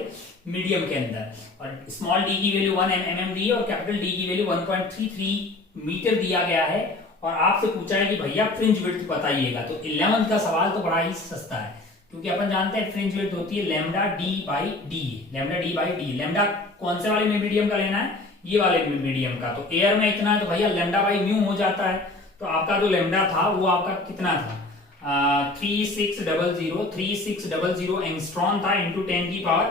मीडियम के अंदर, और स्मॉल डी की वैल्यू 1 mm दी है और कैपिटल डी की वैल्यू 1.33 मीटर दिया गया है। और आपसे पूछा है कि भैया फ्रिंज विड्थ बताइएगा। तो 11th का सवाल तो बड़ा ही सस्ता है, क्योंकि अपन जानते हैं फ्रिंज विड्थ होती है lambda D by D. Lambda D by D, lambda कौन से वाले मीडियम का लेना है, ये वाले मीडियम का। तो एयर में इतना है तो भैया लेमडा बाई म्यू हो जाता है। तो आपका जो लेमडा था वो आपका कितना था, 3600 एंगस्ट्रॉन था इंटू 10 की पावर,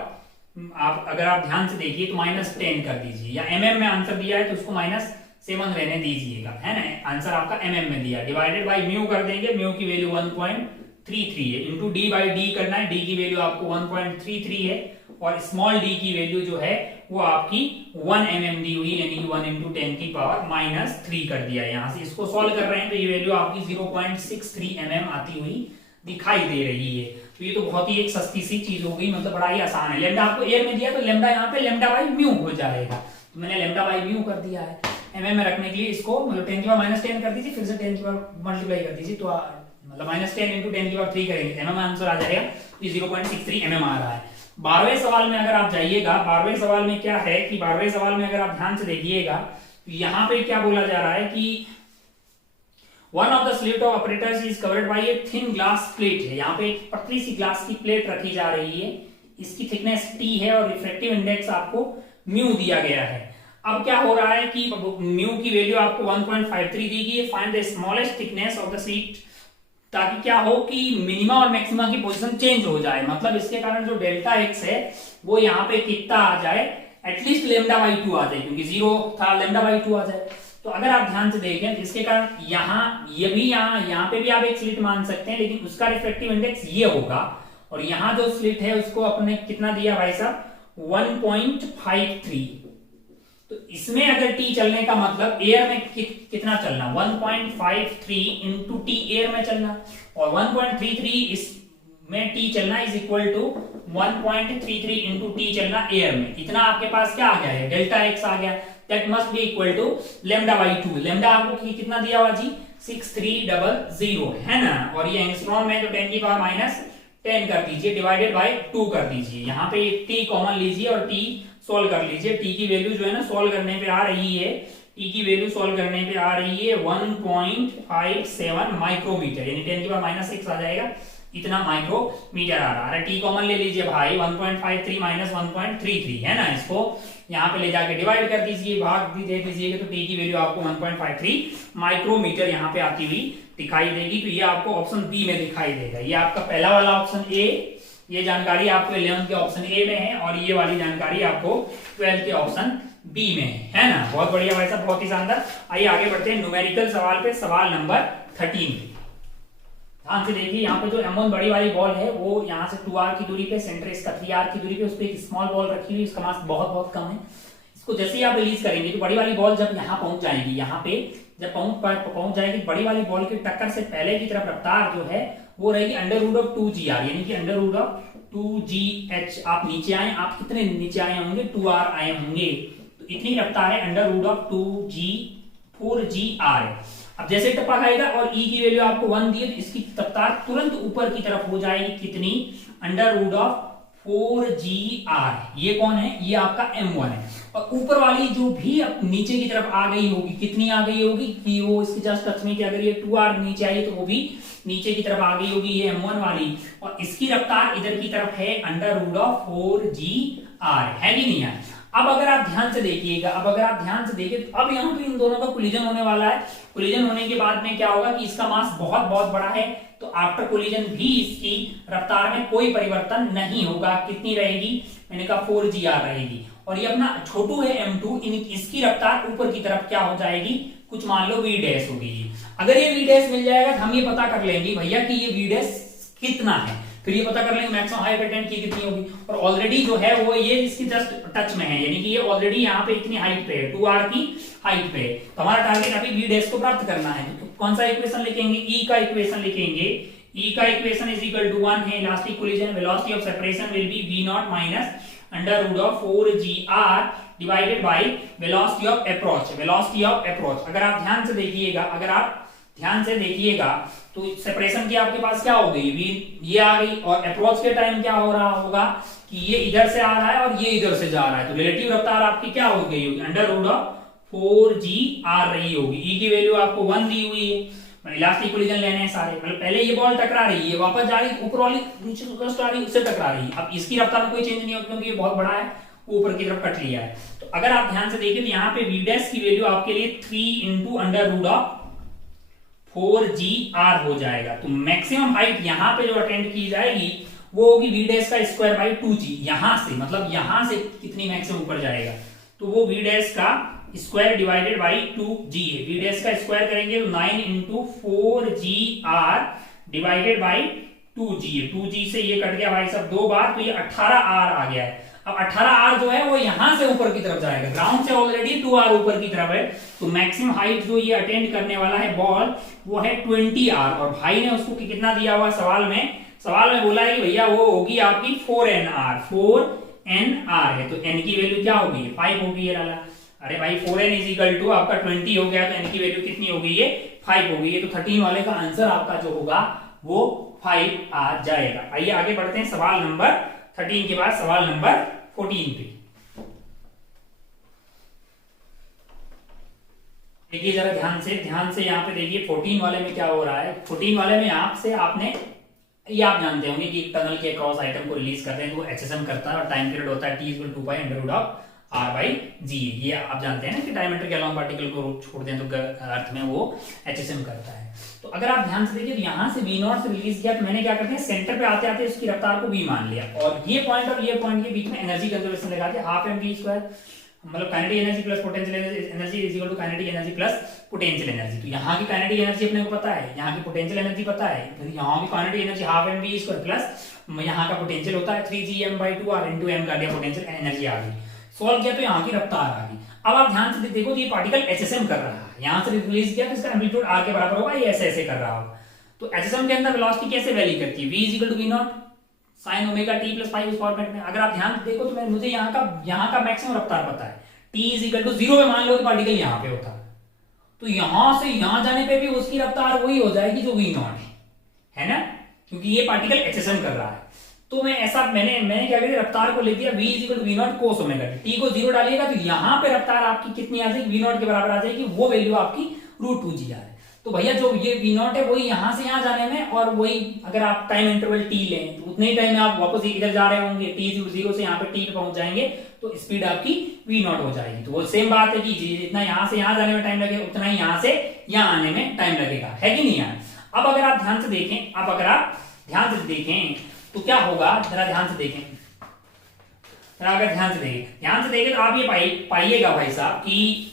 आप अगर आप ध्यान से देखिए तो -10 कर दीजिए, या mm में आंसर दिया है तो उसको -7 रहने दीजिएगा, है ना। आंसर आपका mm में दिया, डिवाइडेड बाई म्यू कर देंगे, म्यू की वैल्यू 1.33 है, इंटू d बाई डी करना है, d की वैल्यू आपको 1.33 है, और स्मॉल d की वैल्यू जो है वो आपकी 1 mm दी हुई, यानी 1 इंटू 10 की पावर -3 कर दिया है। यहाँ से इसको सॉल्व कर रहे हैं तो ये वैल्यू आपकी 0.63 mm आती हुई दिखाई दे रही है। तो ये तो बहुत ही एक सस्ती सी चीज हो गई, मतलब बड़ा ही आसान है। लेमडा आपको एयर में दिया तो लेमडा यहाँ पे लेमडा बाई म्यू हो जाएगा, तो मैंने लेमडा बाई म्यू कर दिया है। mm में रखने के लिए इसको मतलब 10 की पावर -10 कर दीजिए, फिर से 10 की पावर मल्टीप्लाई कर दीजिए, तो मतलब -10 इंटू 10 की पावर 3 करेंगे, mm आंसर आ जाएगा, ये 0.63 mm आ रहा है। 12वें सवाल में अगर आप जाइएगा, 12वें सवाल में क्या है कि 12वें सवाल में अगर आप ध्यान से देखिएगा तो यहाँ पे क्या बोला जा रहा है कि one of the slit of operators is covered by a thin glass plate है। यहाँ पे एक पतली सी ग्लास की प्लेट रखी जा रही है, इसकी थिकनेस t है और रिफ्रैक्टिव इंडेक्स आपको म्यू दिया गया है। अब क्या हो रहा है कि म्यू की वैल्यू आपको 1.53 दी गई है, find the smallest thickness of the sheet, ताकि क्या हो कि मिनिमा और मैक्सिमा की पोजीशन चेंज हो जाए, मतलब इसके कारण जो डेल्टा एक्स है वो यहाँ पे कितना आ जाए, एटलीस्ट लेमडा बाई 2 आ जाए, क्योंकि 0 था, लेमडा बाई 2 आ जाए। तो अगर आप ध्यान से देखें तो इसके कारण यहाँ ये भी यहाँ पे भी आप एक स्लिट मान सकते हैं, लेकिन उसका रिफ्रैक्टिव इंडेक्स ये होगा, और यहाँ जो स्लिट है उसको अपने कितना दिया भाई साहब, 1.53। तो इसमें अगर टी चलने का मतलब एयर में कितना चलना, 1.53 इंटू टी एयर में चलना, और 1.33 इसमें टी चलना is equal to 1.33 into T चलना एयर में। इतना आपके पास क्या आ गया है, डेल्टा एक्स आ गया, that must be equal to lambda by 2। Lambda आपको कितना दिया हुआ जी, 6300 है ना, और ये एंगस्ट्रॉम में तो 10 की पावर -10 कर दीजिए, डिवाइडेड बाई 2 कर दीजिए, यहाँ पे टी कॉमन लीजिए और टी सॉल्व कर लीजिए। टी की वैल्यू जो है ना सॉल्व करने पे आ रही है, टी की वैल्यू सॉल्व करने पे आ रही है 1.57 माइक्रोमीटर, यानी 10 की पावर -6 आ जाएगा, इतना माइक्रोमीटर आ रहा है। टी कॉमन ले लीजिए भाई, 1.53 माइनस 1.33 है ना, इसको यहाँ पे ले जाके डिवाइड कर दीजिए, भाग भी दे दीजिएगा, तो टी की वैल्यू आपको 1.53 माइक्रोमीटर यहाँ पे आती हुई दिखाई देगी। तो ये आपको ऑप्शन बी में दिखाई देगा। ये आपका पहला वाला ऑप्शन ए, ये जानकारी आपको 11th के ऑप्शन ए में है, और ये वाली जानकारी आपको 12th के ऑप्शन बी में है ना। बहुत बढ़िया भाई साहब, बहुत ही शानदार। आइए आगे बढ़ते हैं न्यूमेरिकल सवाल पे, सवाल नंबर 13। ध्यान से देखिए, यहाँ पे जो M1 बड़ी वाली बॉल है वो यहाँ से 2r की दूरी पे, सेंटर इसका 3r की दूरी पे, उस पर एक स्मॉल बॉल रखी हुई, इसका मास बहुत बहुत कम है। इसको जैसे ही आप रिलीज करेंगे तो बड़ी वाली बॉल जब यहाँ पहुंच जाएगी, यहाँ पे जब पहुंच जाएगी, बड़ी वाली बॉल की टक्कर से पहले की तरफ रफ्तार जो है वो रहेगी √2gr, यानी कि √2gh। आप नीचे आए, आप कितने नीचे आए होंगे, 2r आए होंगे, तो इतनी रफ्तार है, √4gr। अब जैसे टप्पा खाएगा और e की वैल्यू आपको 1 दी है, तो इसकी रफ्तार तुरंत ऊपर की तरफ हो जाएगी, कितनी, √4gr। ये कौन है, ये आपका M1 है। और ऊपर वाली जो भी अब नीचे की तरफ आ गई होगी, कितनी आ गई होगी कि वो इसके जस्ट टच में, कि अगर ये 2r नीचे आई तो वो भी नीचे की तरफ आ गई होगी, ये M1 वाली, और इसकी रफ्तार इधर की तरफ है, √4gr है कि नहीं है। अब अगर आप ध्यान से देखिएगा, अब अगर आप ध्यान से देखिए तो अब यहाँ पे इन दोनों का कोलिजन होने वाला है। कोलिजन होने के बाद में क्या होगा कि इसका मास बहुत बहुत बड़ा है, तो आफ्टर कोलिजन भी इसकी रफ्तार में कोई परिवर्तन नहीं होगा। कितनी रहेगी, मैंने कहा 4gr रहेगी। और ये अपना छोटू है M2, इसकी रफ्तार ऊपर की तरफ क्या हो जाएगी, कुछ मान लो v डैश होगी। अगर ये v डैश मिल जाएगा तो हम ये पता कर लेंगे भैया कि ये v डैश कितना है, फिर ये पता कर लेंगे मैक्सिमम हाइट अटेंड की कितनी होगी। और ऑलरेडी जो है वो ये इसकी जस्ट टच में है, यानी कि ये ऑलरेडी यहाँ पे इतनी हाइट पे है, 2r की हाइट पे। तो हमारा टारगेट अभी v डैश को प्राप्त करना है। तो कौन सा इक्वेशन लिखेंगे, e का इक्वेशन लिखेंगे। e का इक्वेशन इज इक्वल टू 1 है, elastic collision velocity of separation will be v0 minus √4gr divided by velocity of approach, velocity of approach. अगर आप ध्यान से देखिएगा, अगर आप ध्यान से देखिएगा तो सेपरेशन की आपके पास क्या हो गई, ये आ गई, और अप्रोच के टाइम क्या हो रहा होगा कि ये इधर से आ रहा है और ये इधर से जा रहा है, तो रिलेटिव रफ्तार आपकी क्या हो गई होगी, √4gr रही होगी। e की वैल्यू आपको 1 दी हुई है, इलास्टिक कोलिजन लेने हैं सारे, मतलब पहले ये बॉल टकरा रही है, वापस जा रही है, ऊपर वाली नीचे जस्ट आ रही है, उससे टकरा रही है। अब इसकी रफ्तार में कोई चेंज नहीं होगा क्योंकि ये बहुत बड़ा है, ऊपर की तरफ कट लिया है। तो अगर आप ध्यान से देखिए तो यहाँ पे वी डैश की वैल्यू आपके लिए 3 into under root of 4GR हो जाएगा। तो मैक्सिमम हाइट यहाँ पे जो अटेंड की जाएगी वो होगी वी डैश का स्क्वायर बाई 2G। यहां से मतलब यहां से कितनी मैक्सिमम ऊपर जाएगा तो वो वी डैश का स्क्वायर डिवाइडेड बाई 2G है। वी डैश का स्क्वायर करेंगे तो 9 into 4GR divided by 2G है। 2G से ये कट गया भाई साहब 2 बार, तो ये 18R आ गया है। अब 18R जो है वो यहां से ऊपर की तरफ जाएगा, ग्राउंड से ऑलरेडी 2R ऊपर की तरफ है, तो मैक्सिमम हाइट जो ये अटेंड करने वाला है बॉल वो है 20R। और भाई ने उसको कितना दिया हुआ सवाल में बोला है कि भैया वो होगी आपकी 4NR है, तो n की वैल्यू क्या होगी 5 होगी ये वाला। अरे भाई 4n इज इक्वल टू आपका 20 हो गया, तो n की वैल्यू कितनी होगी ये 5 होगी। ये तो 13 वाले का आंसर आपका जो होगा वो 5 आ जाएगा। आइए आगे बढ़ते हैं सवाल नंबर 13 के बाद सवाल नंबर 14 पे। देखिए जरा ध्यान से यहाँ पे देखिए 14 वाले में क्या हो रहा है। 14 वाले में आपसे आपने ये आप जानते होंगे कि टनल के क्रॉस आइटम को रिलीज करते हैं तो HSM करता है और टाइम पीरियड होता है t = 2 pi under root of r/g। ये आप जानते हैं ना कि डायमीटर के अलोंग पार्टिकल को छोड़ दें तो अर्थ में वो HSM करता है। तो अगर आप ध्यान से देखिए तो यहां से v0 से रिलीज किया तो मैंने क्या कर दिया सेंटर पे आते आते उसकी रफ्तार को v मान लिया और ये पॉइंट और ये पॉइंट के बीच में एनर्जी कंजर्वेशन लगा दिया 12mv², मतलब kinetic energy plus potential energy is equal to kinetic energy plus potential energy. तो यहाँ की काइनेटिक एनर्जी अपने को पता है, यहाँ की पोटेंशियल एनर्जी पता है, तो यहाँ की काइनेटिक एनर्जी 12mv² प्लस यहाँ का पोटेंशियल होता है 3gm/2r इनटू m का दिया पोटेंशियल एनर्जी आ गई। सॉल्व किया तो यहाँ की रफ्तार आ गई। अब आप ध्यान से देखो तो ये पार्टिकल HSM कर रहा है, यहाँ से रिलीज किया तो इसका एम्पलीट्यूड r के बराबर होगा, ये ऐसे कर रहा होगा। तो HSM के अंदर वेलोसिटी कैसे वैरी करती है, v = v0 sin omega t + 5 उस फॉर्मेट में। अगर आप ध्यान से देखो तो मुझे यहाँ का मैक्सिमम रफ्तार पता है, t = 0 पे मान लो कि पार्टिकल यहाँ पे होता तो यहां से यहां जाने पे भी उसकी रफ्तार वही हो जाएगी जो v0 है ना, क्योंकि ये पार्टिकल HSM कर रहा है। तो मैंने क्या किया रफ्तार को ले दिया v = v0 cos omega t को 0 डालिएगा तो यहां पे रफ्तार आपकी कितनी आ जाएगी v0 के बराबर आ जाएगी, वो वैल्यू आपकी √2g है। तो भैया जो ये v0 है वही यहां से यहां जाने में और वही अगर आप टाइम इंटरवल t लें तो उतने ही टाइम में आप वापस इधर जा रहे होंगे, t 0 से यहाँ पे t पे पहुंच जाएंगे तो स्पीड आपकी v0 हो जाएगी। तो वो सेम बात है कि जितना यहां से यहां जाने में टाइम लगेगा उतना ही यहां से यहां आने में टाइम लगेगा, है कि नहीं यार। अब अगर आप ध्यान से देखें तो क्या होगा, जरा ध्यान से देखें तो आप ये पाइएगा भाई साहब कि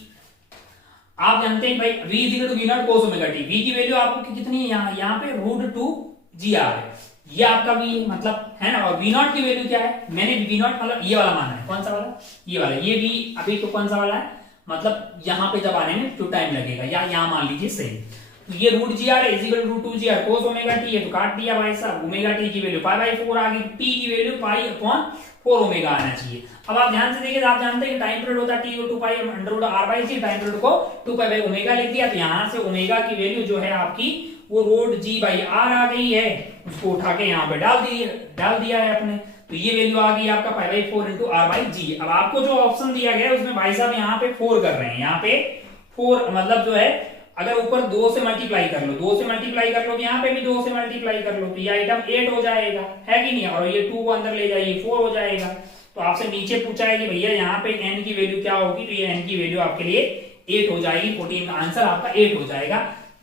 आप जानते हैं भाई v = v0 cos omega t, v की वैल्यू आपको कितनी है यहाँ पे √2gr है, ये आपका v मतलब है ना। और v0 की वैल्यू क्या है, मैंने v0 मतलब ये वाला माना है, कौन सा वाला, ये वाला, ये v अभी तो कौन सा वाला है, मतलब यहाँ पे जब आने में जो टाइम लगेगा या यहाँ मान लीजिए सही। तो ये √gr है is equal to 2gr cos omega t है, तो काट दिया भाई साहब, ओमेगा t की वैल्यू π/4 आ गई, t की वैल्यू π/4 ओमेगा आना चाहिए। अब आप ध्यान से देखिए आप जानते हैं कि टाइम पीरियड होता है t 2 pi under root r/g, time period को 2 पाई बाई ओमेगा लिख दिया, तो यहाँ से ओमेगा की वैल्यू जो है आपकी वो √g/r आ गई है, उसको उठा के यहाँ पे डाल दिया है आपने, तो ये वैल्यू आ गई आपका π/4 इंटू r/g। अब आपको जो ऑप्शन दिया गया है उसमें भाई साहब यहाँ पे 4 कर रहे हैं, यहाँ पे 4 मतलब जो है अगर ऊपर 2 से मल्टीप्लाई कर लो तो यहाँ पे भी 2 से मल्टीप्लाई कर लो तो ये आइटम 8 हो जाएगा, है कि नहीं। और ये 2 को अंदर ले जाइए 4 हो जाएगा। तो आपसे नीचे पूछा है कि भैया यहाँ पे n की वैल्यू क्या होगी, तो ये n की वैल्यू आपके लिए 8 हो जाएगी, 14 का आंसर आपका 8 हो जाएगा।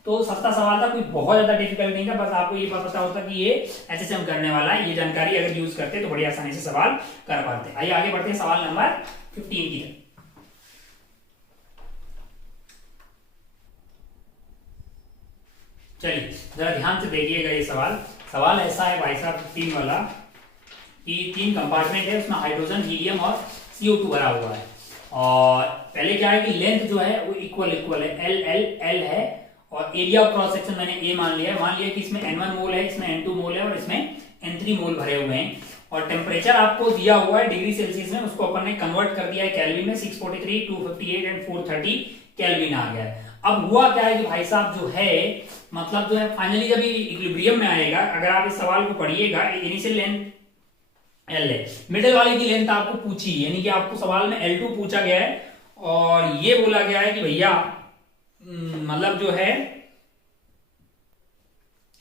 तो सस्ता सवाल था, कोई बहुत ज्यादा डिफिकल्ट नहीं था, बस आपको ये पता होता कि ये HSM करने वाला है, ये जानकारी अगर यूज करते तो बड़ी आसानी से सवाल कर पाते। आइए आगे बढ़ते हैं सवाल नंबर 15 की। चलिए जरा ध्यान से देखिएगा ये सवाल ऐसा है भाई साहब 15 वाला कि 3 कंपार्टमेंट है, उसमें हाइड्रोजन, हीलियम और CO2 भरा हुआ है। और पहले क्या है कि लेंथ जो है वो इक्वल है, L है, और एरिया ऑफ क्रॉस सेक्शन मैंने A मान लिया कि इसमें N1 मोल है, इसमें N2 मोल है और इसमें N3 मोल भरे हुए हैं। और टेम्परेचर आपको दिया हुआ है डिग्री सेल्सियस में, उसको अपन ने कन्वर्ट कर दिया है केल्विन में, 643, 258 एंड 430 केल्विन आ गया है। अब हुआ क्या है कि भाई साहब जो है मतलब जो है फाइनली जब इक्विलिब्रियम में आएगा, अगर आप इस सवाल को पढ़िएगा, इनिशियल लेंथ L है, मिडिल वाले की लेंथ आपको पूछी, यानी कि आपको सवाल में L2 पूछा गया है और ये बोला गया है कि भैया मतलब जो है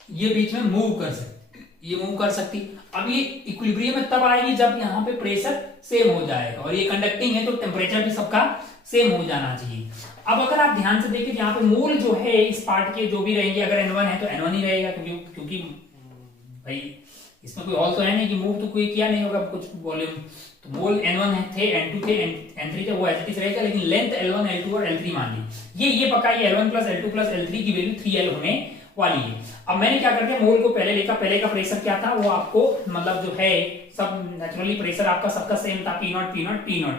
ये बीच में मूव कर सकते, ये मूव कर सकती। अब ये इक्विलिब्रियम में तब आएगी जब यहाँ पे प्रेशर सेम हो जाएगा, और ये कंडक्टिंग है तो टेम्परेचर भी सबका सेम हो जाना चाहिए। अब अगर आप ध्यान से देखिए यहाँ पे मोल जो है इस पार्ट के जो भी रहेंगे, अगर N1 है तो N1 ही रहेगा, क्योंकि भाई इसमें कोई और तो है नहीं कि मूव तो कोई किया नहीं होगा कुछ वॉल्यूम, तो मोल N1 थे, N2 थे, N3 थे, वो एज इट इज रहेगा, लेकिन लेंथ L1 L2 और L3 मान ली, ये पक्का ये L1 plus L2 plus L3 की वैल्यू 3L होने वाली है। अब मैंने क्या कर दिया, मोल को पहले लिखा, पहले का प्रेशर क्या था वो आपको मतलब जो है सब नेचुरली प्रेशर आपका सबका सेम था, P0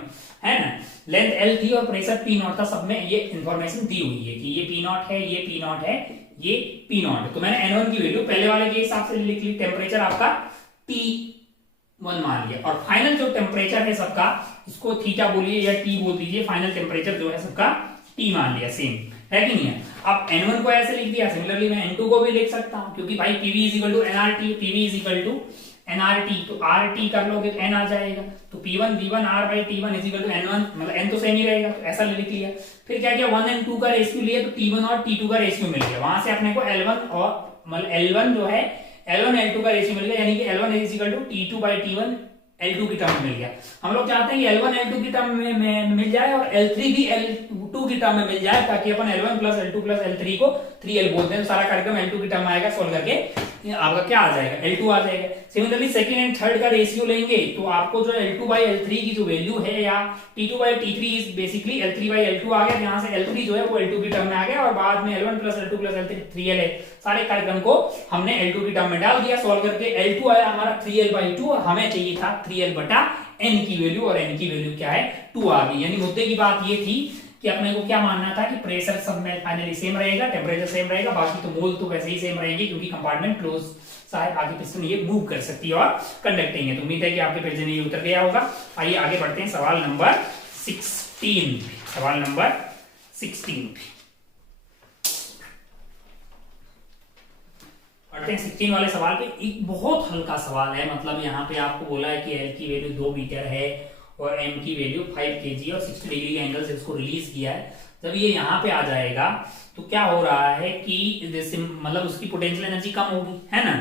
है ना, लेंथ L थी और प्रेशर P0 था, सब में ये इंफॉर्मेशन दी हुई है कि ये P0 है, ये P0 है, ये P0 है। तो मैंने N1 की वैल्यू पहले वाले के हिसाब से लिख ली, टेम्परेचर आपका T1 मान लिया, और फाइनल जो टेम्परेचर है सबका, इसको थीटा बोलिए या T बोल दीजिए, फाइनल टेम्परेचर जो है सबका T मान लिया, सेम है कि नहीं है। अब N1 को ऐसे लिख दिया, सिमिलरली मैं N2 को भी लिख सकता हूं, क्योंकि भाई PV is equal to NRT, PV is equal to NRT, तो RT कर लोगे तो N आ जाएगा, तो P1 V1 R by T1 is equal to N1, मतलब N तो सेम ही रहेगा, तो ऐसा लिख लिया। फिर क्या किया, 1 and 2 का रेशियो लिया, तो T1 और T2 का रेशियो मिल गया, वहां से अपने को L1 और मतलब L1 जो है L1 L2 का रेशियो मिल गया, यानी कि L1 is equal to T2 by T1 L2 की टर्म मिल गया। हम लोग चाहते हैं कि L1 L2 की टर्म में मिल जाए और L3 भी L2 की टर्म में मिल जाए, ताकि अपन L1 plus L2 plus L3 को 3L बोलते हैं, तो सारा कार्यक्रम L2 की टर्म आएगा, सोल्व करके आपका क्या आ जाएगा, L2 आ जाएगा। सिमिलरली सेकंड एंड थर्ड का रेशियो लेंगे तो आपको जो L2 by L3 की जो वैल्यू है, या T2 by T3 is basically L3 by L2 आ गया, जहां से L3 जो है वो L2 की टर्म में आ गया, और बाद में L1 plus L2 plus L3 3L है, सारे कार्यक्रम को हमने L2 की टर्म में डाल दिया, सॉल्व करके L2 आया हमारा 3L by 2, और हमें चाहिए था 3L बटा N की वैल्यू, और N की वैल्यू क्या है 2 आ गई। यानी मुद्दे की बात ये थी कि अपने को क्या मानना था कि प्रेशर सब में फाइनली सेम रहेगा, टेम्परेचर सेम रहेगा, बाकी तो मोल तो वैसे ही सेम रहेंगे, क्योंकि कंपार्टमेंट क्लोज शायद आगे पिस्टन ये मूव कर सकती है और कंडक्टिंग है। तो उम्मीद है कि आपके पेज में ये उतर गया होगा। आइए आगे बढ़ते हैं सवाल नंबर 16। सवाल नंबर 16 बढ़ते हैं 16 वाले सवाल पे। एक बहुत हल्का सवाल है, मतलब यहाँ पे आपको बोला है कि L की वैल्यू 2 मीटर है और M की वैल्यू 5 kg और 60 डिग्री के एंगल से उसको रिलीज किया है। जब ये यहाँ पे आ जाएगा तो क्या हो रहा है कि जैसे मतलब उसकी पोटेंशियल एनर्जी कम होगी, है ना,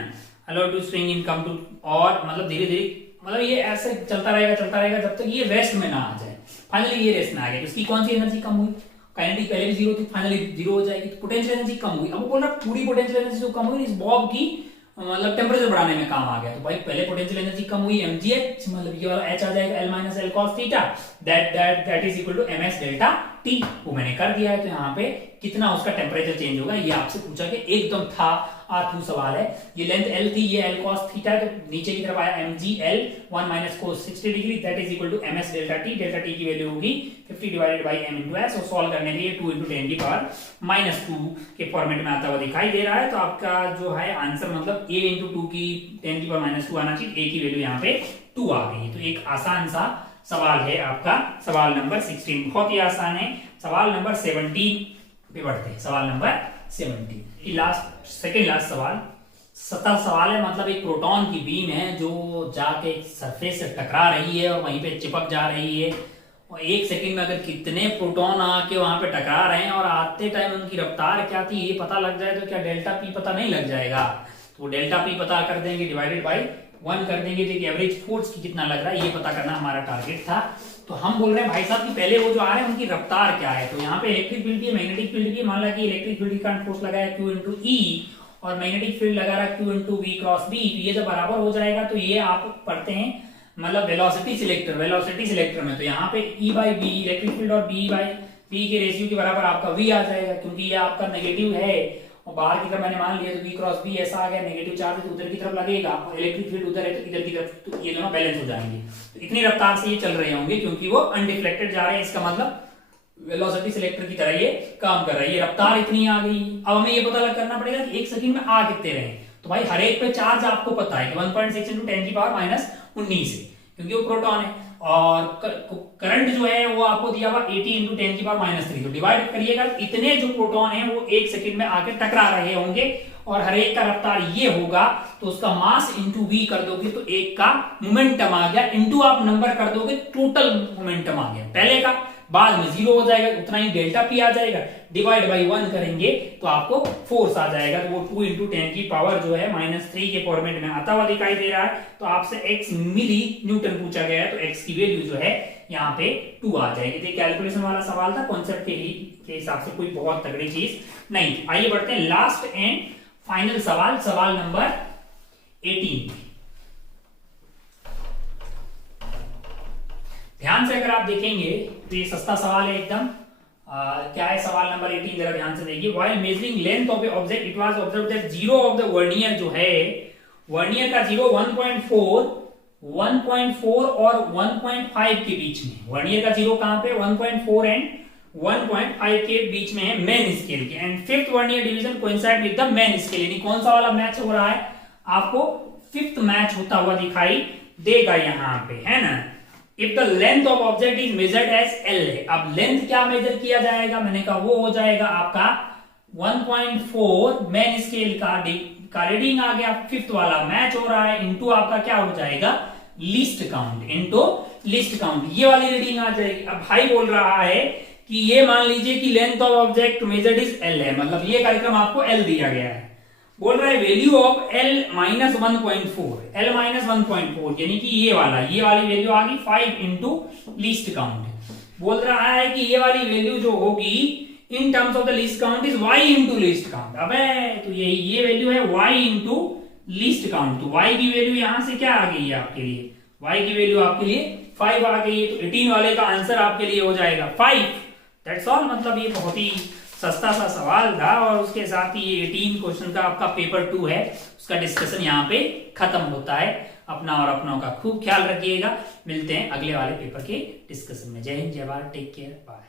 allow to swing in come to, और मतलब धीरे धीरे मतलब ये ऐसे चलता रहेगा जब तक ये रेस्ट में ना आ जाए। फाइनली ये रेस्ट में आ गया, इसकी कौन सी एनर्जी कम हुई, काइनेटिक पहले भी जीरो थी, फाइनली जीरो हो जाएगी, तो पोटेंशियल एनर्जी कम हुई। अब वो बोल रहा पूरी पोटेंशियल एनर्जी जो कम हुई इस बॉब की मतलब टेम्परेचर बढ़ाने में काम आ गया। तो भाई पहले पोटेंशियल एनर्जी कम हुई mgh, मतलब ये वाला h आ जाएगा L minus L cos theta, that is equal to ms delta t, वो मैंने कर दिया है। तो यहाँ पे कितना उसका टेम्परेचर चेंज होगा ये आपसे पूछा गया, एकदम था आठवां सवाल है। ये लेंथ L थी, ये L cos थीटा, तो नीचे की तरफ आया mg L 1 minus cos 60 degree, that is equal to ms delta t की वैल्यू होगी 50 divided by m into s, और सॉल्व करने के लिए 2 into 10 की पावर -2 के फॉर्मेट में आता हुआ दिखाई दे रहा है। तो आपका जो है आंसर मतलब a into 2 की 10 की पावर -2 आना चाहिए, a की वैल्यू यहाँ पे 2 आ गई। तो एक आसान सा सवाल है आपका सवाल नंबर 16, बहुत ही आसान है। सवाल नंबर 17 पे बढ़ते हैं। सवाल नंबर 17 लास्ट सेकंड लास्ट सवाल, 17 सवाल है। मतलब एक प्रोटॉन की बीम है जो जाके सरफेस से टकरा रही है और वहीं पे चिपक जा रही है, और एक सेकंड में अगर कितने प्रोटॉन आके वहां पे टकरा रहे हैं और आते टाइम उनकी रफ्तार क्या थी ये पता लग जाए तो क्या डेल्टा पी पता नहीं लग जाएगा? तो डेल्टा पी पता कर देंगे, डिवाइडेड बाई 1 कर देंगे, तो एवरेज फोर्स की कितना लग रहा है ये पता करना हमारा टारगेट था। तो हम बोल रहे हैं भाई साहब कि पहले वो जो आ रहे हैं उनकी रफ्तार क्या है। तो यहाँ पे इलेक्ट्रिक फील्ड की मैग्नेटिक फील्ड की, मान ला कि इलेक्ट्रिक फील्ड का फोर्स लगा है Q इंटू E और मैग्नेटिक फील्ड लगा रहा है Q into V cross B, तो ये जब बराबर हो जाएगा तो ये आप पढ़ते हैं मतलब वेलोसिटी सिलेक्टर में। तो यहाँ पे E by B electric field और B बाई बी के रेशियो के बराबर आपका V आ जाएगा, क्योंकि ये आपका नेगेटिव है और बाहर की तरफ मैंने मान लिया तो V क्रॉस B ऐसा आ गया, नेगेटिव चार्ज तो उधर की तरफ लगेगा और इलेक्ट्रिक फील्ड उधर है तो इधर की तरफ, तो ये दोनों बैलेंस हो जाएंगे। तो इतनी रफ्तार से ये चल रहे होंगे क्योंकि वो अनडिफ्लेक्टेड जा रहे हैं, इसका मतलब वेलोसिटी सिलेक्टर की तरह ये काम कर रहा है। ये रफ्तार इतनी आ गई, अब हमें ये पता करना पड़ेगा कि एक सेकंड में आ कितने रहे। तो भाई हर एक पे चार्ज आपको पता है कि 1.6 into 10 की पावर -19 है, क्योंकि वो प्रोटॉन है, और करंट जो है वो आपको दिया हुआ 80 into 10 की पावर -3। तो डिवाइड करिएगा, इतने जो प्रोटॉन है वो एक सेकंड में आके टकरा रहे होंगे और हर एक का रफ्तार ये होगा, तो उसका मास इंटू v कर दोगे तो एक का मोमेंटम आ गया, इंटू आप नंबर कर दोगे टोटल मोमेंटम आ गया। पहले का बाद में 0 हो जाएगा, उतना ही डेल्टा पी आ जाएगा, डिवाइड बाई 1 करेंगे तो आपको फोर्स आ जाएगा। तो वो 2 इंटू 10 की पावर जो है -3 के फॉर्मेट में आता हुआ दिखाई दे रहा है। तो आपसे x मिली न्यूटन पूछा गया है, तो x की वैल्यू जो है यहाँ पे 2 आ जाएगी। तो कैलकुलेशन वाला सवाल था, कॉन्सेप्ट के हिसाब से कोई बहुत तगड़ी चीज नहीं। आइए बढ़ते हैं लास्ट एंड फाइनल सवाल, सवाल नंबर 18। ध्यान से अगर आप देखेंगे तो ये सस्ता सवाल है एकदम। क्या है सवाल नंबर 18, जरा ध्यान से देखिए। While measuring length of A object it was observed that zero of the vernier जो है, वर्नियर का जीरो 1.4 और 1.5 के बीच में। वर्नियर का जीरो कहां पे, 1.4 एंड 1.5 के बीच में है मेन स्केल के। And fifth vernier division coincide with the main scale, यानी कौन सा वाला मैच हो रहा है, आपको फिफ्थ मैच होता हुआ दिखाई देगा यहाँ पे, है ना। If the length of object is measured as L है, अब लेंथ क्या मेजर किया जाएगा, मैंने कहा वो हो जाएगा आपका 1.4 मेन स्केल का रीडिंग आ गया, फिफ्थ वाला मैच हो रहा है, इंटू आपका क्या हो जाएगा least count, into least count, ये वाली रीडिंग आ जाएगी। अब भाई बोल रहा है कि ये मान लीजिए कि length of object measured is L है, मतलब ये कार्यक्रम आपको एल दिया गया है। बोल रहा है value of L minus 1.4, L minus 1.4 यानी कि ये वाली वैल्यू आ गई 5 इंटू लीस्ट काउंट। बोल रहा है कि ये वाली वैल्यू जो होगी in terms of the least count is y into least count. अबे तो ये वैल्यू है y इंटू लीस्ट काउंट, तो y की वैल्यू यहां से क्या आ गई है आपके लिए, y की वैल्यू आपके लिए 5 आ गई है। तो 18 वाले का आंसर आपके लिए हो जाएगा 5। That's all. मतलब ये बहुत ही सस्ता सा सवाल था और उसके साथ ही ये 18 क्वेश्चन का आपका पेपर 2 है, उसका डिस्कशन यहाँ पे खत्म होता है। अपना और अपनों का खूब ख्याल रखिएगा। मिलते हैं अगले वाले पेपर के डिस्कशन में। जय हिंद, जय भारत, टेक केयर, बाय।